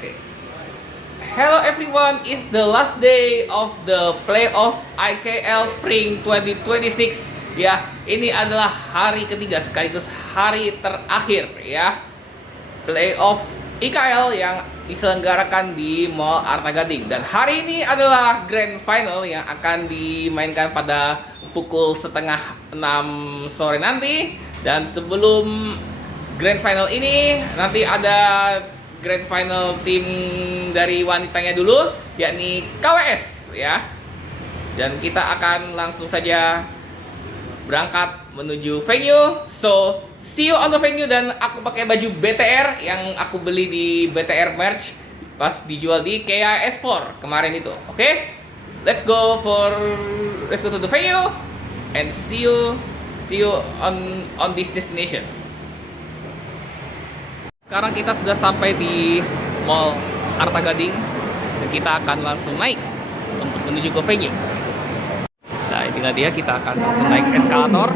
Okay. Hello everyone, it's the last day of the playoff IKL Spring 2026. Ya, ini adalah hari ketiga sekaligus hari terakhir ya. Playoff IKL yang diselenggarakan di Mall Arta Gading. Dan hari ini adalah grand final yang akan dimainkan pada pukul setengah 6 sore nanti. Dan sebelum grand final ini nanti ada grand final tim dari wanitanya dulu, yakni KWS ya. Dan kita akan langsung saja berangkat menuju venue. So, see you on the venue. Dan aku pakai baju BTR yang aku beli di BTR Merch pas dijual di KAS 4 kemarin itu. Oke? Let's go to the venue and see you on this destination. Sekarang kita sudah sampai di Mall Arta Gading dan kita akan langsung naik untuk menuju ke venue. Nah, inilah dia, kita akan langsung naik eskalator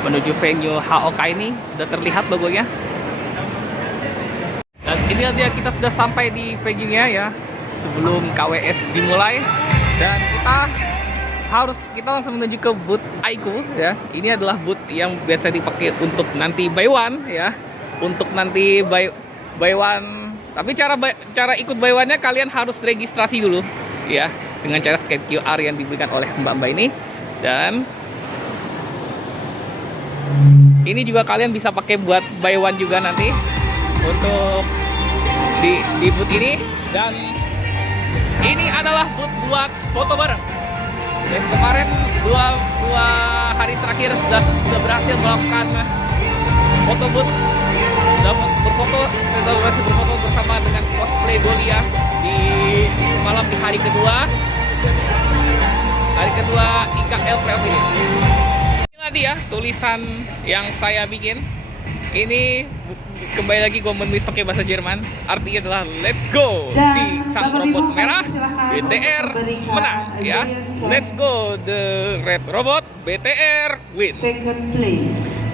menuju venue HOK ini. Sudah terlihat logonya. Dan inilah dia, kita sudah sampai di venue-nya ya sebelum KWS dimulai. Dan kita langsung menuju ke booth Aiku ya. Ini adalah booth yang biasa dipakai untuk nanti buy one ya. Untuk nanti buy one. Tapi cara ikut buy one-nya kalian harus registrasi dulu ya, dengan cara scan QR yang diberikan oleh mbak-mbak ini. Dan ini juga kalian bisa pakai buat buy one juga nanti untuk di booth ini. Dan ini adalah booth buat foto bareng. Dan kemarin dua hari terakhir sudah berhasil melakukan foto booth. Sudah berhasil berfoto bersama dengan cosplay Bolia di malam di hari kedua IKL Playoff ini. Inilah dia tulisan yang saya bikin. Ini kembali lagi gue menulis pakai bahasa Jerman. Artinya adalah let's go, si sang robot merah BTR menang ya. Let's go, the red robot BTR win. Second place.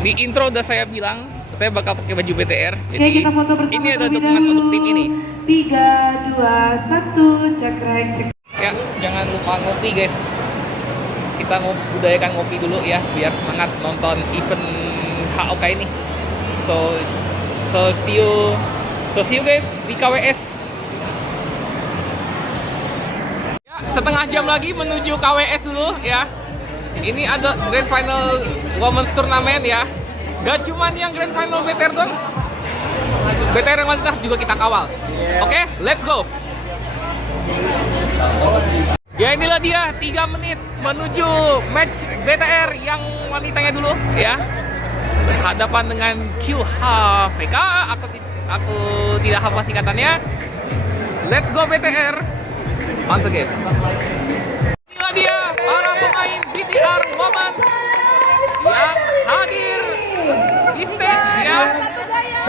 Di intro udah saya bilang saya bakal pakai baju BTR. Jadi Oke, kita foto bersama. ini ada dukungan untuk tim ini. 3, 2, 1, cekrek. Ya, jangan lupa ngopi guys. Kita budayakan ngopi dulu ya, biar semangat nonton event HOK ini. So see you guys di KWS. Ya, setengah jam lagi menuju KWS dulu ya. Ini ada grand final women's turnamen ya. Gak cuman yang grand final BTR doang, BTR yang wanita juga kita kawal. Oke, let's go. Ya, inilah dia 3 menit menuju match BTR yang wanitanya dulu ya. Berhadapan dengan QHVK. Aku tidak hafal singkatannya. Let's go BTR. Once again. Inilah dia para pemain BTR Women yang hadir di stage ya,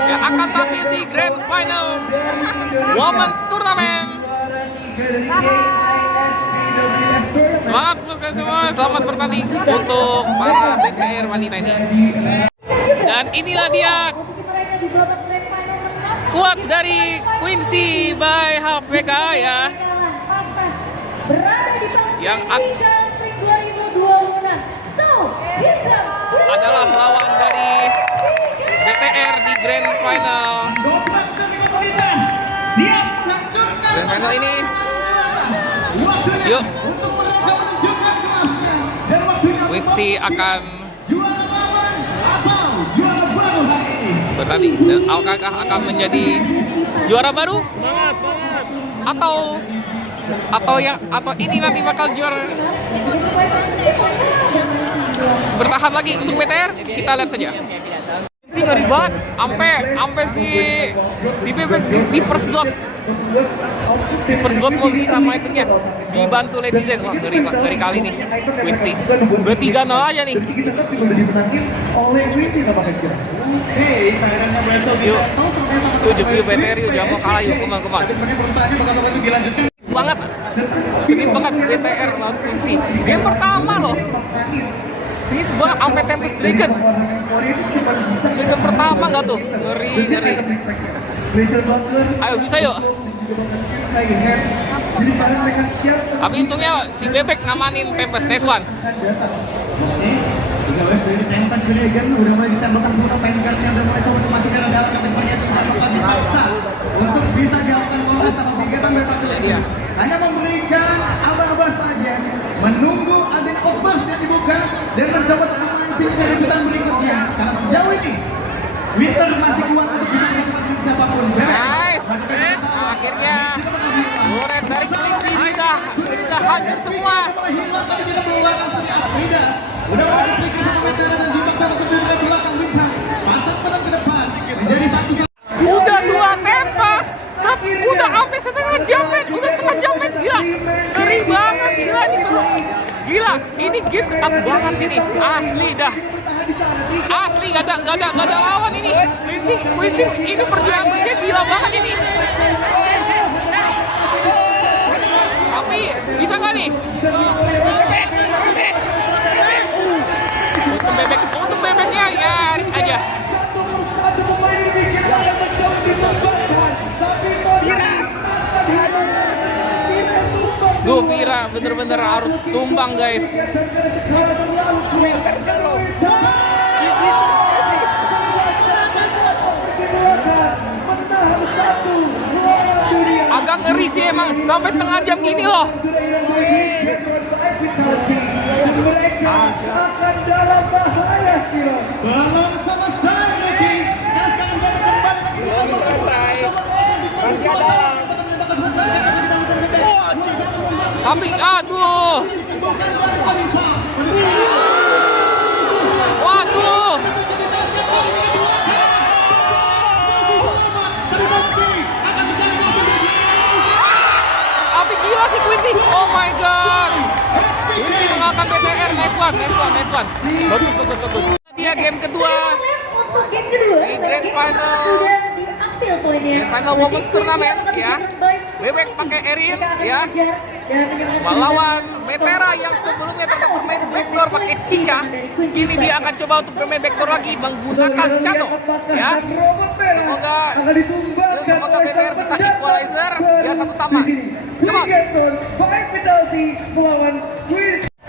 yang akan tampil di grand final Women's Turnamen. Semangat buat semua, selamat bertanding untuk para BTR wanita ini. Dan inilah dia skuad dari Quincy by HVK ya, yang adalah lawan dari BTR di grand final. Grand final ini, yuk, Quincy akan bertanding dan apakah akan menjadi juara baru? Atau ini nanti bakal juara bertahan lagi untuk BTR? Kita lihat saja. Si ngeri banget, ampe si bebek di first block posisi sama itunya dibantu netizen. Wah, ngeri kali nih Quincy. Bertiga 0 aja nih. Yuk BTR yuk, jangan mau kalah yuk, kemana. Banget, sengit banget BTR lawan Quincy. Game pertama loh. Ini banget sampai Tempest Dragon. Dragon pertama nggak tuh? Ngeri, ngeri. Ayo bisa yuk. Tapi untungnya si Bebek ngamanin Tempest Next One. Tempest Dragon udah mulai ditembakkan Bruno Pencas yang udah mulai coba masuk ke dalam tempat dipaksa untuk bisa dilakukan bola sama Sigetan berpaksa. Hanya memberikan aba-aba saja, menunggu adanya overs yang dibuka dan mencoba untuk mengamankan kejutan berikutnya. Karena sejauh ini Winter masih kuat untuk bisa menikmati siapapun. Nice. Akhirnya Loren dari Quincy sudah hancur semua. Udah mulai diberikan satu meter dan dipaksa untuk ke belakang Winter. Pasang pedang ke depan menjadi satu. Udah 2 Tempest. Udah sampai setengah jam men. Udah setengah jam men. Gila. Ngeri banget. Gila ini seru. Gila. Ini game ketat banget sini. Asli dah. Asli gak ada lawan ini. Quincy ini perjuangannya gila banget ini. Tapi bisa nggak nih? Untung bebeknya ya Aris aja. Duh, Vira bener-bener harus tumbang guys. Agak ngeri sih emang sampai setengah jam gini loh. Akan dalam bahaya Siro. Belum selesai Ricky. Belum selesai, masih ada lah. Tapi aduh. Waduh. Tapi gila sih Quincy. Oh my god. Quincy mengalahkan BTR. Nice one. Bagus. Dia game kedua. Untuk game kedua, Di Grand Final. sudah diambil poinnya. Final Women's Tournament ya. Bebek pakai Erin ya. Melawan Metera yang sebelumnya tetap bermain backdoor pakai Cica. Kini dia akan coba untuk bermain backdoor lagi menggunakan Chato ya. Semoga BTR bisa equalizer biar satu sama. Come on.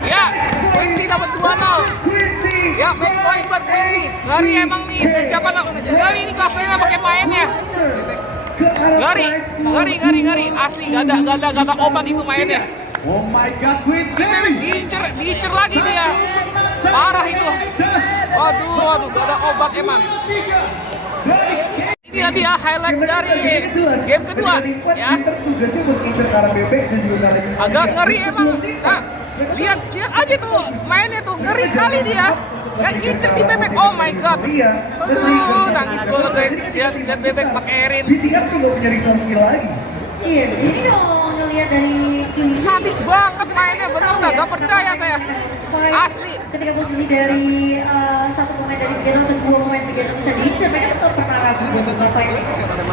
Ya, Quincy dapat 2-0. Ya, match point buat Quincy. Ngeri emang nih, siapa Ngeri ini kelasnya pakai mainnya. Ngeri. Asli, gak ada obat itu mainnya. Oh my god, Quincy. Diincer lagi dia. Parah itu. Waduh, gak ada obat emang. Ini dia highlights dari game kedua ya. Agak ngeri emang. Nah, lihat aja tuh mainnya tuh ngeri sekali dia. Gak ngincer si Bebek. Oh my god. Aduh, nangis gue guys. Lihat Bebek pakai Erin. Iya, ini kalau ngelihat dari ini Sadis banget mainnya, bener dah, gak percaya saya. Asli. Ketika posisi dari satu pemain dari Sigeno atau dua pemain Sigeno bisa diincar, mereka tetap pernah ragu buat total fight ini.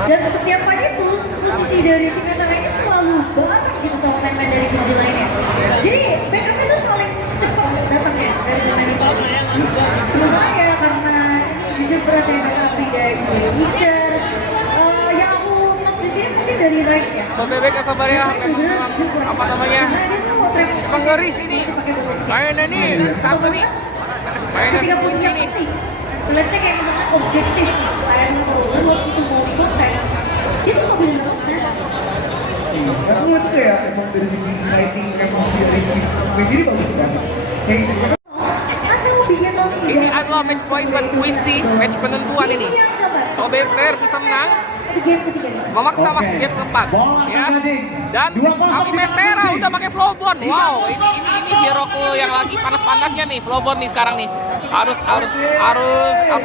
Dan setiap fight itu posisi dari Sigeno ini selalu banget gitu sama pemain dari kubu lainnya. Jadi backupnya tuh saling cepat datangnya dari pemain itu. Sementara ya karena jujur berat dari backup dari Witcher, yang aku mas di sini mungkin dari Rice ya. Bebek ya sabar ya, apa namanya? Emang ngeri sini. Mainnya nih, satu nih. Mainnya Ketika si posisi Quincy nih. penting, let's say kayak misalkan objektif kayak waktu itu mau ikut kayak dia tuh nggak bilang terus Aku lihat tuh ya, emang dari segi lighting, emang dari begini bagus banget. Kayak gitu. Anda mau bikin langsung Ini adalah match point buat Quincy, match penentuan ini. So BTR bisa menang, game ketiga. memaksa masuk game keempat, ya. Dan kami Metera udah pakai Flowborn. Wow, ini heroku yang lagi panas-panasnya nih, Flowborn nih sekarang nih. Harus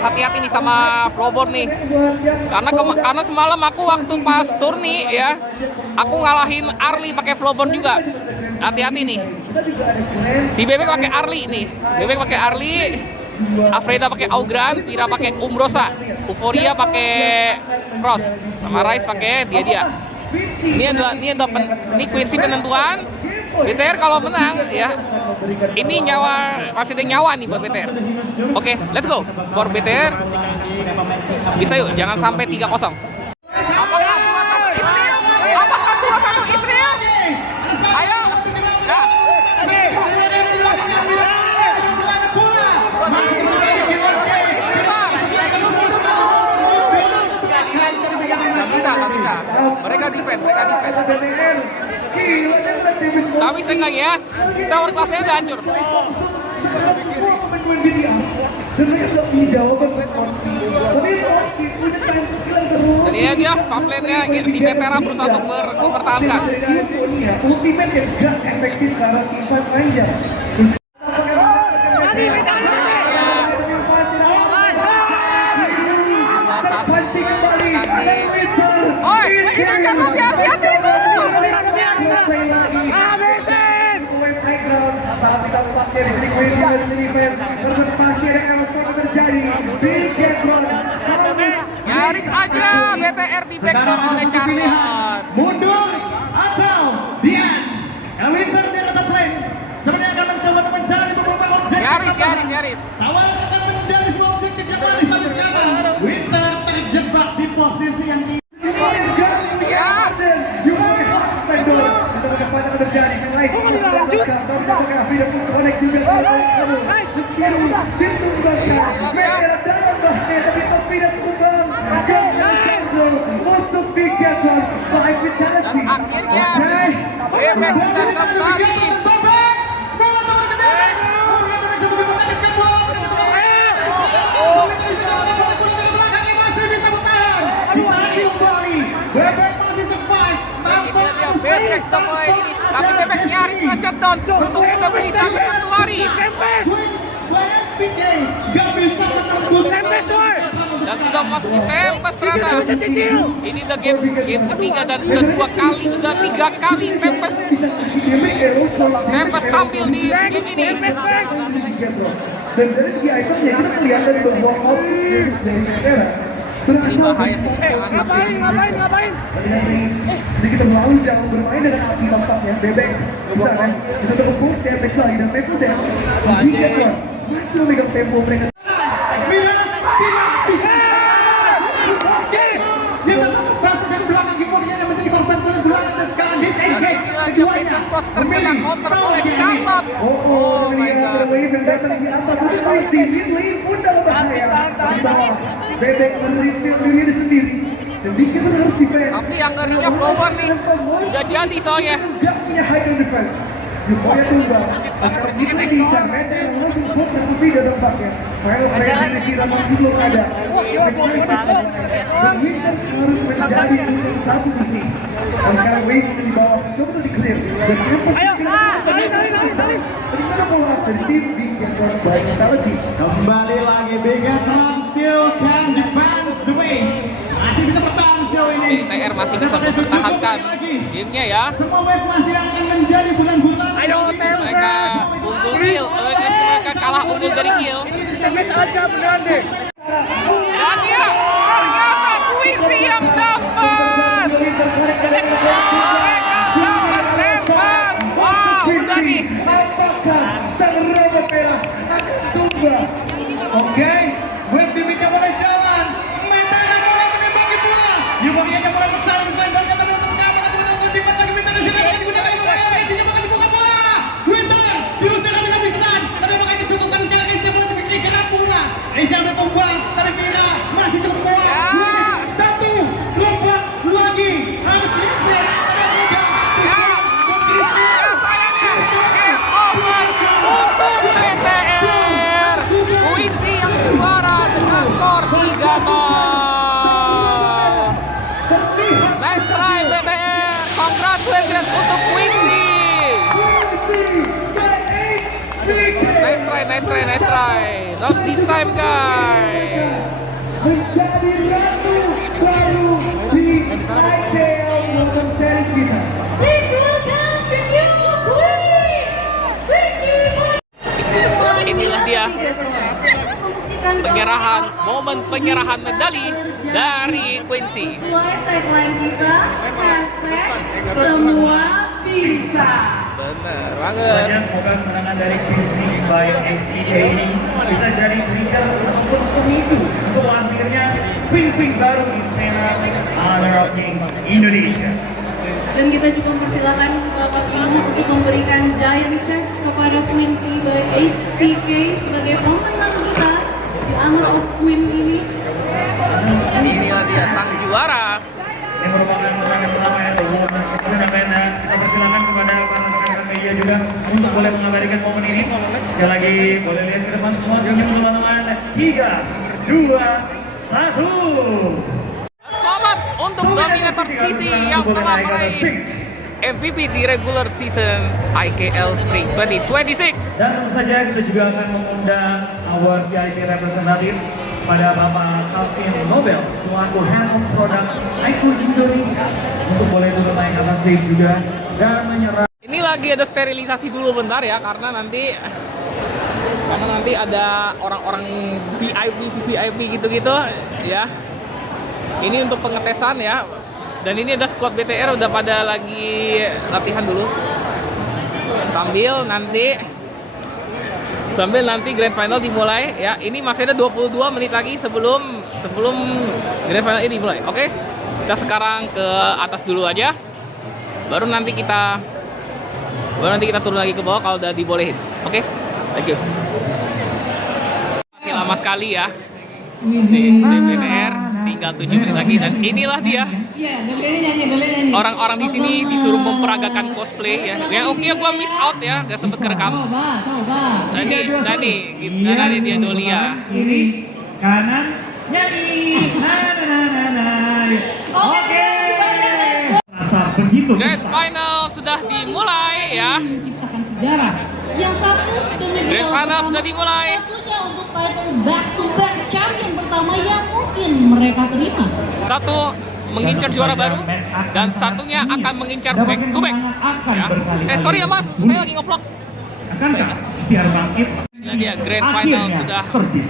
hati-hati nih sama Flowborn nih. Karena semalam aku waktu pas turni ya, aku ngalahin Arli pakai Flowborn juga. Hati-hati nih. Si Bebek pakai Arli nih. Bebek pakai Arli, Afrida pakai Augran, Tira pakai Umbrosa, Euphoria pakai Cross, sama Rice pakai dia. Ini Quincy penentuan. BTR kalau menang ya, Ini nyawa, masih ada nyawa nih buat BTR. Oke, let's go. For BTR. Bisa yuk, jangan sampai 3-0. Apakah 2-1 Israel? Apakah 2-1 Israel? Ayo. Ya. Nggak bisa. Mereka defend. Tapi sekali ya, tower kelasnya udah hancur. Jadi ya dia, pamfletnya si Vetera berusaha untuk mempertahankan. Ultimate yang gak efektif karena Ivan Ranger. Oi, kita jangan hati-hati itu. Nyaris aja BTR di backdoor oleh Charlotte. Mundur atau Dian. Winter di atas lane. Sebenarnya akan mencoba untuk mencari beberapa objek. Nyaris. Awal akan menjadi sebuah objektif yang paling sampai sekarang. Winter terjebak di posisi yang ini. Akhirnya Bebek sudah kembali. Bebek sudah mulai ini, tapi Bebek nyaris kena shutdown. Untuk itu bisa lari. Dan sudah masuki Tempest ternyata. Ini udah game ketiga dan udah tiga kali Tempest tampil di game ini. Dan dari segi itemnya kita kelihatan bahwa outfit dari Vetera Ini bahaya sih. ngapain? Jadi kita melalui jangan bermain dengan api tampaknya. Bebek bisa kan? Kita terkumpul TMX lagi dan Bebek udah tiga kan? Masih memegang tempo mereka. Kita satu dari belakang keyboardnya yang menjadi korban belakang dan sekarang disengage keduanya. Terkena counter oleh Charlotte. Oh my god. Datang di atas di mid lane pun dalam bahaya. Bebek mereveal diri sendiri. Jadi kita harus defense. Tapi yang ngerinya Flower nih udah jadi soalnya. Gak punya high defense. Euphoria tunggal. Akan bisa Mete yang langsung blok dan tidak dampaknya. Final Fantasy di kira masih belum ada. Dan Winter harus menjadi nomor satu di sini. Dan sekarang Wave di bawah coba tuh di clear. Dan bagaimana pola dari tim Big Gatron by Mentality. Kembali lagi Big Gatron still can defend the Wave. Masih bisa bertahan sejauh ini. BTR masih bisa mempertahankan gamenya ya. Semua Wave masih akan menjadi bulan-bulan. Mereka unggul kill, mereka kalah unggul dari kill. Dan ya, ternyata Quincy yang dapat. Mereka dapat bebas. Wow, udah nih. Oke, Wave dimiliki mulai jalan. Metera mulai menembaki bola. Euphoria mulai bersaling dilancarkan tapi untuk sekarang masih menunggu defense lagi Winter di sini akan digunakan kembali. Intinya bakal dibuka bola. Winter diusir habis-habisan. Tapi bakal dicutupkan ke Asia bola diberikan pula. Asia bertumbang tapi Vira masih cukup kuat. Satu, lompat lagi. Harus diusir. Untuk BTR, Quincy yang juara dengan skor 3-0. Nice try BTR, congratulations untuk Quincy. Nice try. Not this time guys. Menjadi ratu baru di IPL Women Series kita. Inilah dia momen penyerahan medali dari Quincy. Sesuai tagline kita, hashtag semua bisa. Bener banget. Saja semoga kemenangan dari Quincy by XTK ini bisa jadi trigger ataupun pemicu untuk hadirnya queen baru di skena Honor of Kings Indonesia. Dan kita juga mempersilakan Bapak Ibu untuk memberikan giant check kepada Quincy by HTK sebagai pemenang kita di Honor of Queen ini. Inilah dia sang juara. Ini merupakan turnamen pertama ya, turnamen kita persilakan kepada para rekan-rekan media juga untuk boleh mengabadikan momen ini. Sekali lagi boleh lihat ke depan semua senyum teman-teman. 3, 2, 1. Selamat untuk dominator sisi yang telah meraih MVP di regular season IKL Spring 2026. Dan tentu saja kita juga akan mengundang our VIP representative pada Bapak Alvin Nobel selaku Head of Product Icon Indonesia untuk boleh turun naik atas stage juga dan menyerah. Ini lagi ada sterilisasi dulu bentar ya, karena nanti ada orang-orang VIP gitu-gitu ya. Ini untuk pengetesan ya. Dan ini ada squad BTR udah pada lagi latihan dulu. Sambil nanti grand final dimulai ya. Ini masih ada 22 menit lagi sebelum grand final ini dimulai. Oke. Kita sekarang ke atas dulu aja. Baru nanti kita turun lagi ke bawah kalau udah dibolehin. Oke. Thank you. Masih lama sekali ya. Di BTR tinggal 7 menit lagi dan inilah dia. Iya, nyanyi. Orang-orang di sini disuruh memperagakan cosplay ya. Ya oke, gua miss out ya, gak sempet kerekam. Coba. Nah ini dia Dolia. Kiri, kanan, nyanyi. Oke. Rasa begitu. Grand final sudah dimulai ya. Menciptakan sejarah. Yang satu demi Grand final sudah dimulai. satunya untuk title back-to-back champion pertama yang mungkin mereka terima. Satu mengincar juara baru dan satunya akan mengincar back to back. Ya. Sorry ya Mas, saya lagi ngevlog. Akankah biar bangkit? Nah dia grand final sudah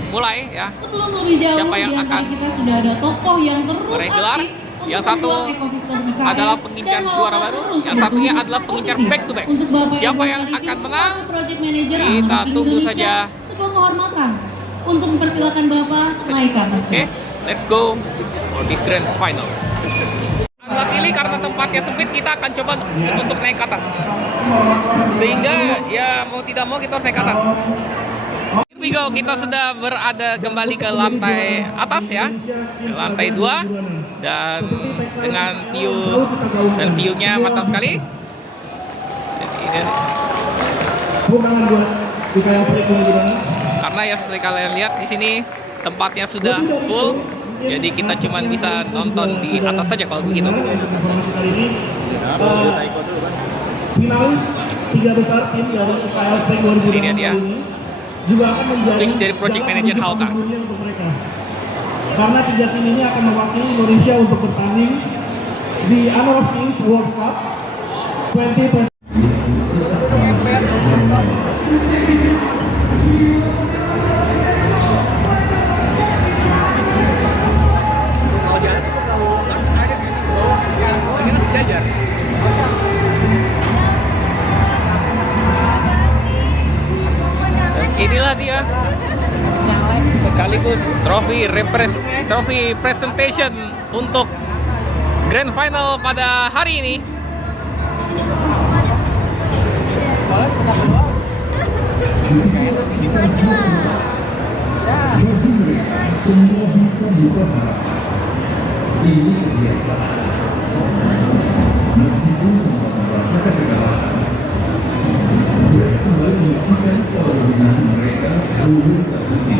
mulai ya. Sebelum lebih jauh, Siapa yang di antara akan kita sudah ada tokoh yang terus regular? aktif untuk Yang satu membuat ekosistem IKL adalah pengincar dan juara mau baru, terus yang satunya bertumbuh adalah pengincar positif. back to back. Untuk Bapak Siapa Ibu yang Arifin akan selaku menang? Project Manager Kita Honor King tunggu Indonesia, saja. sebuah kehormatan untuk mempersilakan Bapak naik ke atas. Oke, let's go for this grand final. Anda pilih karena tempatnya sempit, kita akan coba untuk naik ke atas. Sehingga ya mau tidak mau kita harus naik ke atas. Here we go, kita sudah berada kembali ke lantai atas ya, ke lantai 2 dan dengan view-nya mantap sekali. Karena ya seperti kalian lihat di sini tempatnya sudah full, jadi kita cuma bisa nonton di atas saja kalau begitu. Finalis 3 besar tim yang IKL Spring 2026 Ini dia. ini juga akan menjadi Switch dari Project jalan Manager untuk Hauka. dunia untuk mereka. Karena 3 tim ini akan mewakili Indonesia untuk bertanding di Honor of Kings World Cup 2020. Inilah dia sekaligus trofi presentation untuk grand final pada hari ini. Semua bisa dipahami. Ini kebiasaan. Meskipun semua merasakan kekalahan, mereka kembali menunjukkan pola dominasi mereka belum terbukti.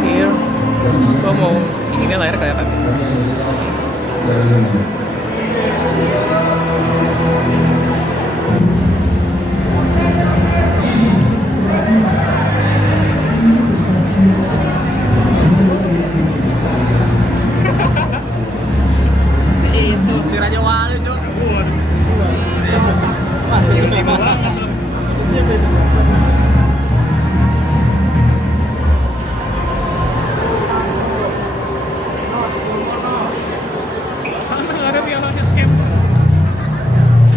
Here. Gua mau ini layar kelihatan. Si Raja Wali tuh. Masih gede banget.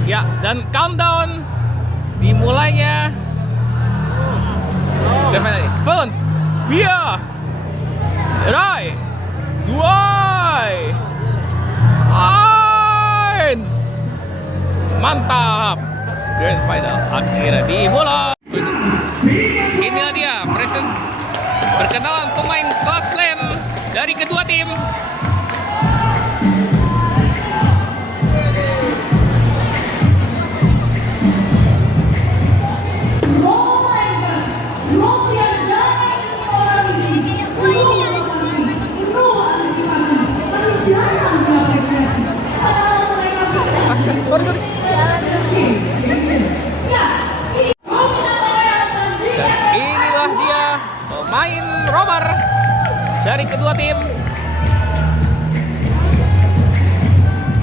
Ya, dan countdown dimulainya. Definitely. Fun. Via. Rai. Zwei. Eins. Mantap. Grand final akhirnya dimulai. Inilah dia perkenalan pemain kelas LAN dari kedua tim. Sorry. Dan inilah dia pemain rover dari kedua tim.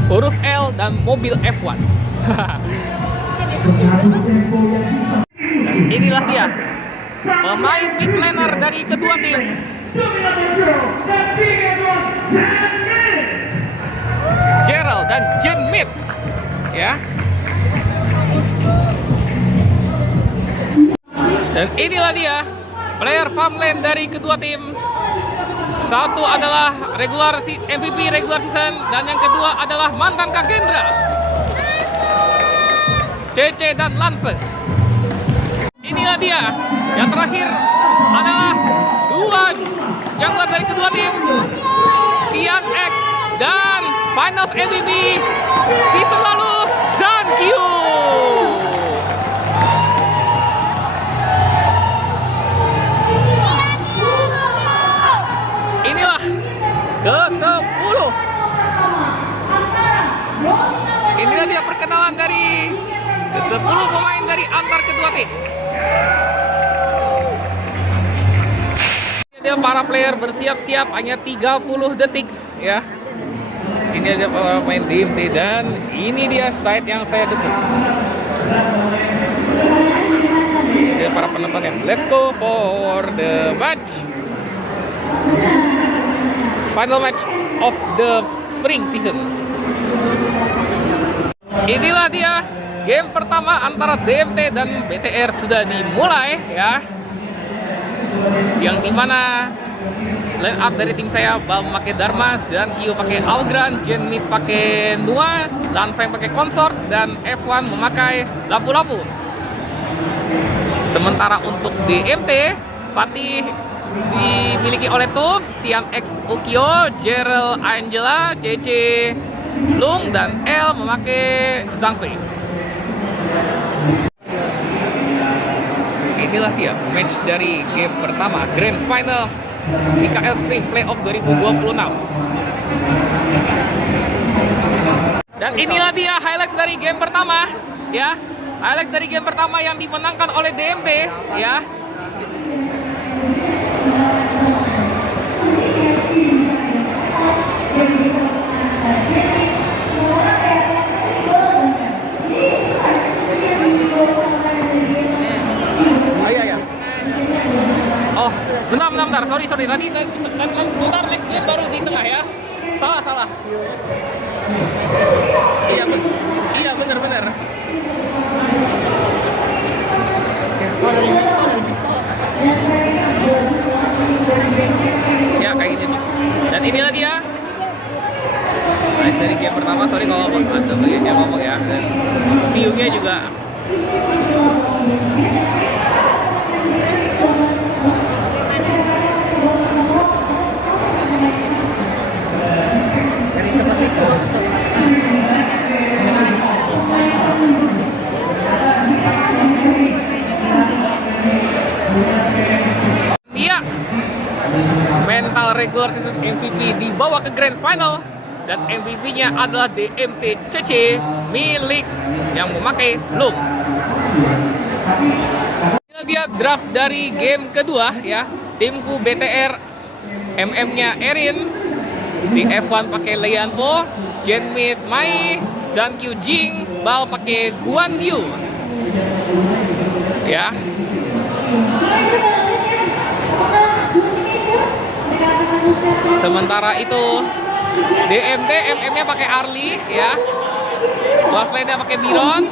Huruf L dan mobil F1. Dan inilah dia pemain mid laner dari kedua tim. Gerald dan Jen Mid. Ya. Dan inilah dia player farm lane dari kedua tim. Satu adalah MVP regular season dan yang kedua adalah mantan Kagendra, CC dan Lanfe. Inilah dia yang terakhir adalah dua jungler dari kedua tim, Tian X dan Finals MVP season lalu, Zankyu. Inilah ke-10. Inilah dia perkenalan dari ke-10 pemain dari antar kedua tim. Ini dia para player bersiap-siap, hanya 30 detik ya. Ini aja para pemain tim T dan ini dia side yang saya dukung. Ini para penontonnya. Let's go for the match. Final match of the spring season. Inilah dia game pertama antara DMT dan BTR sudah dimulai ya. Yang dimana line up dari tim saya Bam pakai Dharma, Zankyu pakai Algran, Jenmit pakai Nua, Lanfeng pakai Consort dan F1 memakai lampu-lampu. Sementara untuk DMT, Fatih dimiliki oleh Tufs, Tian X Ukyo, Gerald Angela, CC Lung dan L memakai Zhangfei. Inilah dia match dari game pertama Grand Final IKL Spring Playoff 2026. Dan inilah dia highlights dari game pertama ya. Highlights dari game pertama yang dimenangkan oleh DMT ya. Oh, bentar. Sorry. Tadi bentar next game baru di tengah ya. Salah. Iya, benar. Ya, kayak gini tuh. Dan inilah dia. Nice dari game pertama, sorry kalau ada bagian yang ngomong ya. Dan view-nya juga adalah regular season MVP dibawa ke Grand Final dan MVP-nya adalah DMT CC milik yang memakai Loom. Ini dia draft dari game kedua ya. Timku BTR, MM-nya Erin, si F1 pakai Lianpo, Genmid Mai, Zankyu Jing, Bal pakai Guan Yu. Ya. Sementara itu DMT MM-nya pakai Arli ya. Lane-nya pakai Biron,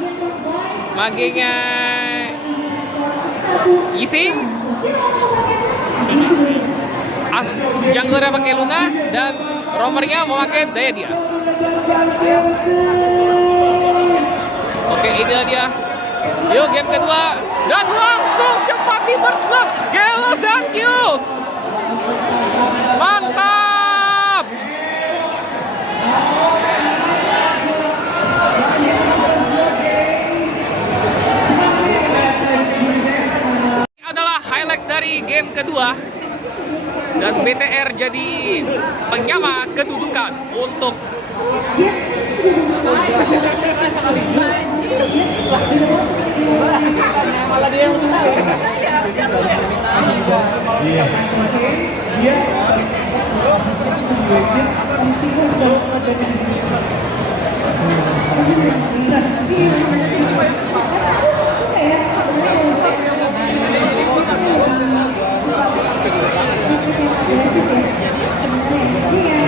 Mage-nya Yixing, junglernya pakai Luna dan roamernya memakai Daya. Oke, ini dia. Yuk game kedua dan langsung cepat di burst block. Gelo Zankyu. Mantap. Ini adalah highlights dari game kedua. Dan BTR jadi penyama kedudukan untuk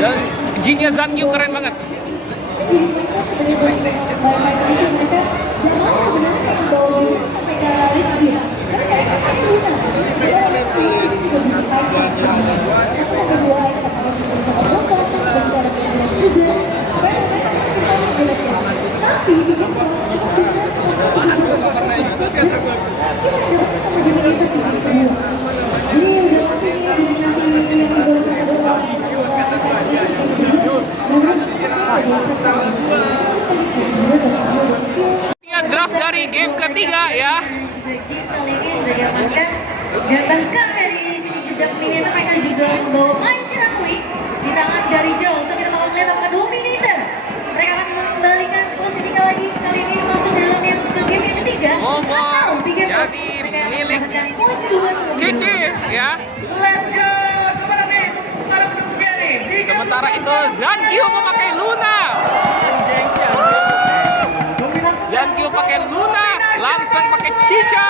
dan G-nya Zankyu keren banget. Ini draft dari game ketiga ya. Kali ini sudah diamankan dan bahkan dari sisi jejak minion mereka juga membawa main Shirakui di tangan dari Zero. So kita bakal melihat apakah 2 militer mereka akan mengembalikan posisi kali ini masuk dalam yang ke game yang ketiga. Jadi milik CC ya. Let's go. Para pendukungnya nih. Sementara itu Zankyu memakai Luna. Zankyu pakai Luna, langsung pakai Chicha.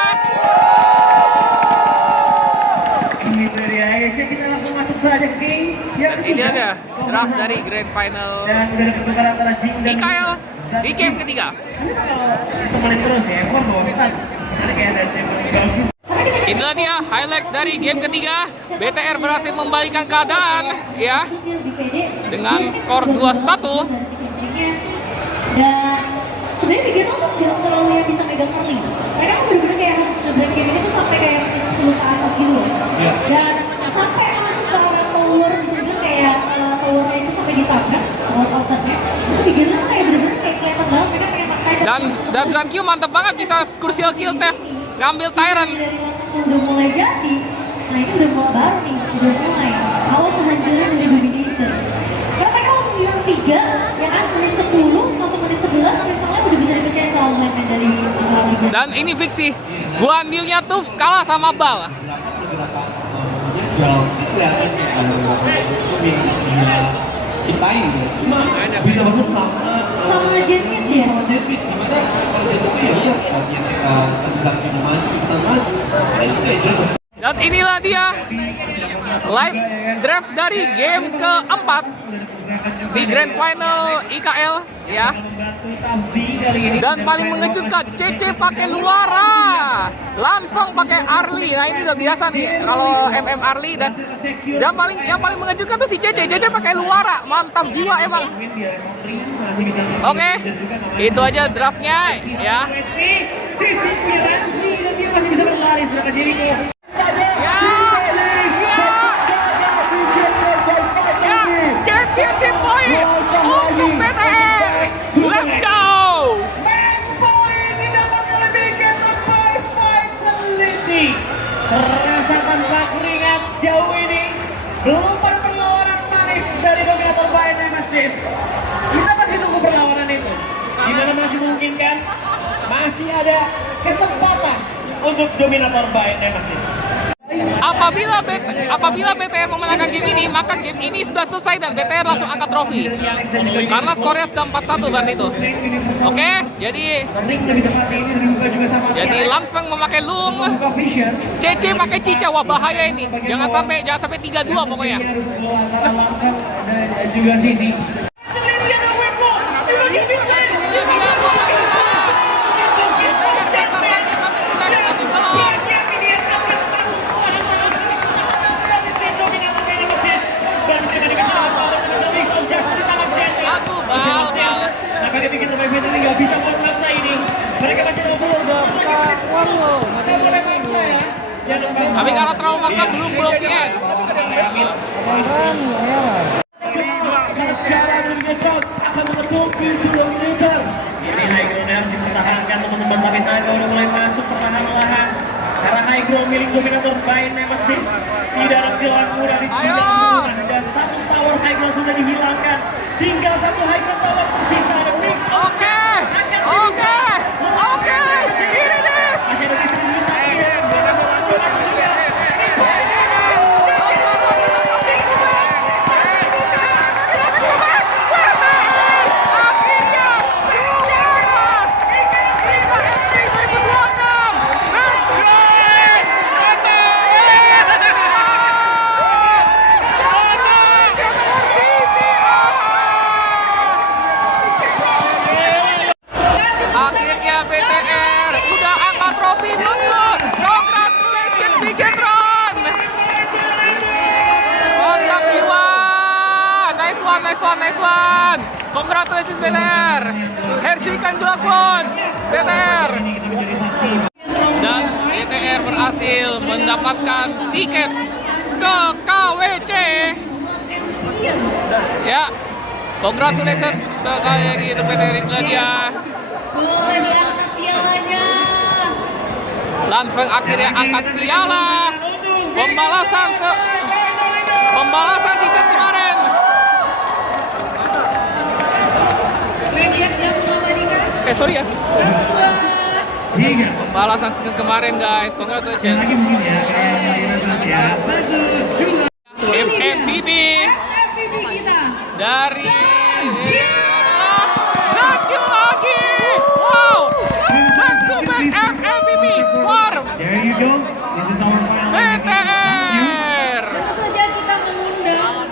Ini dia. Kita langsung masuk saja ke game yang Dan ini ada draft dari Grand Final dan udah ada pertukaran antara Jing dan Mikael di game ketiga. Kemarin terus ya, F1 bawa start. Karena kayak ada game. Inilah dia highlights dari game ketiga. BTR berhasil membalikan keadaan ya dengan skor 2-1. Dan sebenarnya di Geno tuh gak selalu yang bisa megang early. Mereka tuh bener-bener kayak harus nge-break game ini tuh sampai kayak 10 ke atas gitu loh. Dan sampai masuk ke arah tower, misalnya kayak towernya itu sampai ditabrak out of the match. Terus di Geno tuh kayak bener-bener kayak kelihatan banget mereka kayak maksa. Dan Zankyu mantap banget bisa crucial kill Tef ngambil Tyrant. Udah mulai jadi, nah ini udah mulai baru nih, udah mulai awal kehancuran dari Dominator. Karena mereka langsung bilang 3, ya kan, menit 10, masuk menit 11, sampai setengah udah bisa dipercaya sama main dari Liga. Dan ini fiksi, Guan Yu-nya tuh kalah sama Bal. ciptain bisa banget Sama Genmid ya? sama Genmid dimana kalau Genmid ya iya bisa maju kita maju Dan inilah dia live draft dari game keempat di Grand Final IKL ya. Dan paling mengejutkan CC pakai Luara, Lanfeng pakai Arli. Nah ini udah biasa nih kalau MM Arli dan yang paling mengejutkan tuh si CC pakai Luara. Mantap jiwa emang. Oke, itu aja draftnya ya. Championship point untuk BTR. Let's go. Match point didapatkan oleh Bigeton Vitality. Terasa tanpa keringat sejauh ini belum Nemesis. Kita masih tunggu perlawanan itu. Di dalam masih memungkinkan, masih ada kesempatan untuk dominator by Nemesis. Apabila BTR memenangkan game ini, maka game ini sudah selesai dan BTR langsung angkat trofi. Karena skornya sudah 4-1 berarti itu. Oke, jadi Lanfeng memakai Lung, CC pakai Cica. Wah, bahaya ini. Jangan sampai 3-2 pokoknya. Dan juga Sisi. Tapi kalau terlalu maksa belum bloknya. Akan menutupi kilometer. Ini high ground harus dipertahankan teman-teman, tapi Taika udah mulai masuk perlahan-lahan. Karena high ground milik dominator by Nemesis tidak terlalu mudah ditinggalkan dan satu tower high ground sudah dihilangkan. Tinggal satu high ground tower tersisa. Oke, here it is. Masih ada sisa Akhirnya BTR udah angkat trofi, bosku. Congratulations Bigetron. Mantap jiwa. Nice one. Congratulations BTR. Hersikan Dragon BTR. Dan BTR berhasil mendapatkan tiket ke KWC. Ya, congratulations sekali lagi untuk BTR Indonesia. Boleh diangkat pialanya. Lanfeng akhirnya angkat piala. Pembalasan season kemarin. Medias yang mengabadikan Sorry ya. 3. Pembalasan season kemarin guys. Congratulations. Lagi mungkin ya, kayak bagus. MVP MVP kita. dari Zaki lagi. Wow. Back to back MVP for There you go. This is our final. BTR. Tentu saja kita mengundang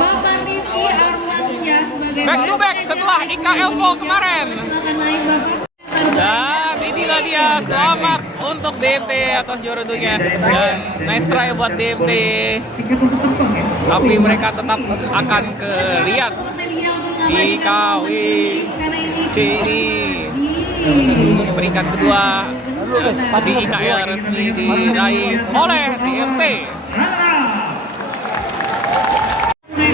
Bang Manifi Armansyah sebagai Back to back setelah IKL Fall kemarin. Silakan naik Bapak. Dan inilah dia, selamat untuk DMT atas juara dunia. Dan nice try buat DMT. Tapi mereka tetap akan ke Riyadh di KWC ini. Peringkat kedua di IKL resmi diraih oleh DMT.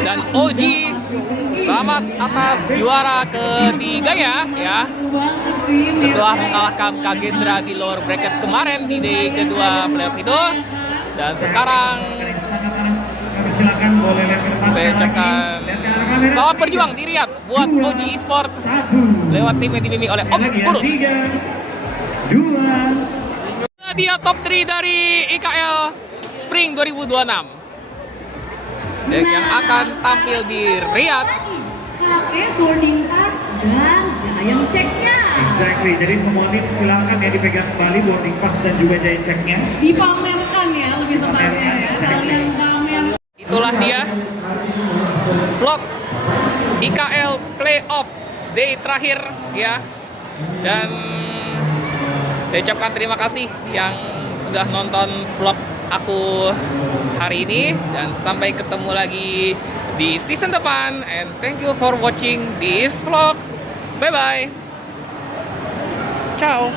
Dan OG selamat atas juara ketiga ya. Setelah mengalahkan Kagendra di lower bracket kemarin di day kedua playoff itu. Dan sekarang saya ucapkan selamat berjuang di Riyadh buat OG Esports lewat tim yang dibimbing oleh Om Kurus. Dia top 3 dari IKL Spring 2026 yang akan tampil di Riyadh. Pakai boarding pass dan giant checknya. Exactly. Jadi semua ini silakan ya dipegang kembali boarding pass dan juga giant checknya. Dipamerkan ya lebih tepatnya ya. Kalian pamer. Itulah dia vlog IKL Playoff Day terakhir ya. Dan saya ucapkan terima kasih yang sudah nonton vlog aku hari ini. Dan sampai ketemu lagi di season depan. And thank you for watching this vlog. Bye bye. Ciao.